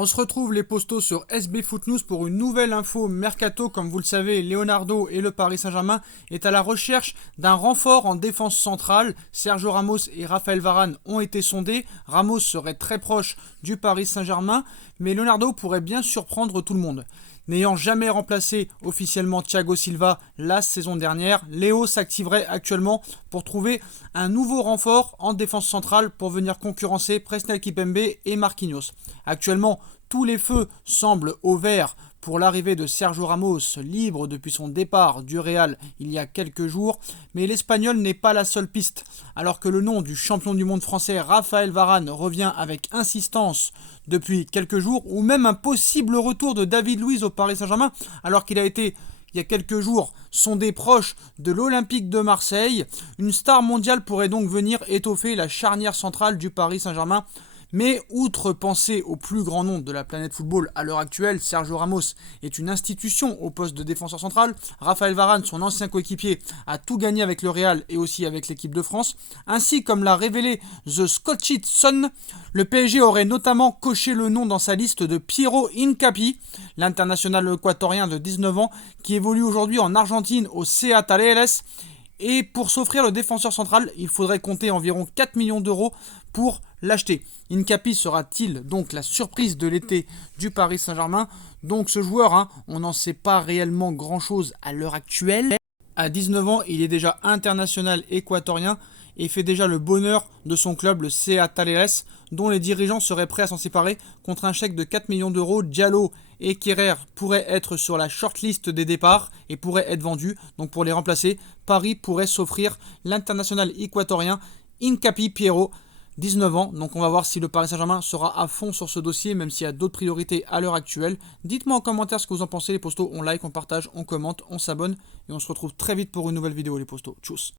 On se retrouve les postos sur SB Foot News pour une nouvelle info mercato. Comme vous le savez, Leonardo et le Paris Saint-Germain est à la recherche d'un renfort en défense centrale. Sergio Ramos et Raphaël Varane ont été sondés. Ramos serait très proche du Paris Saint-Germain, mais Leonardo pourrait bien surprendre tout le monde. N'ayant jamais remplacé officiellement Thiago Silva la saison dernière, Léo s'activerait actuellement pour trouver un nouveau renfort en défense centrale pour venir concurrencer Presnel Kimpembe et Marquinhos. Actuellement, tous les feux semblent au vert pour l'arrivée de Sergio Ramos, libre depuis son départ du Real il y a quelques jours, mais l'Espagnol n'est pas la seule piste. Alors que le nom du champion du monde français Raphaël Varane revient avec insistance depuis quelques jours, ou même un possible retour de David Luiz au Paris Saint-Germain, alors qu'il a été il y a quelques jours sondé proche de l'Olympique de Marseille, une star mondiale pourrait donc venir étoffer la charnière centrale du Paris Saint-Germain. Mais outre penser au plus grand nom de la planète football à l'heure actuelle, Sergio Ramos est une institution au poste de défenseur central. Raphaël Varane, son ancien coéquipier, a tout gagné avec le Real et aussi avec l'équipe de France. Ainsi, comme l'a révélé The Scottish Sun, le PSG aurait notamment coché le nom dans sa liste de Piero Hincapié, l'international équatorien de 19 ans, qui évolue aujourd'hui en Argentine au CA Talleres. Et pour s'offrir le défenseur central, il faudrait compter environ 4 millions d'euros pour l'acheter. Hincapié sera-t-il donc la surprise de l'été du Paris Saint-Germain? Donc ce joueur, on n'en sait pas réellement grand-chose à l'heure actuelle. À 19 ans, il est déjà international équatorien et fait déjà le bonheur de son club, le CA Talleres, dont les dirigeants seraient prêts à s'en séparer contre un chèque de 4 millions d'euros. Diallo et Kerrer pourraient être sur la shortlist des départs et pourraient être vendus. Donc pour les remplacer, Paris pourrait s'offrir l'international équatorien Hincapié Piero, 19 ans. Donc on va voir si le Paris Saint-Germain sera à fond sur ce dossier, même s'il y a d'autres priorités à l'heure actuelle. Dites-moi en commentaire ce que vous en pensez les postos. On like, on partage, on commente, on s'abonne et on se retrouve très vite pour une nouvelle vidéo les postos. Tchuss.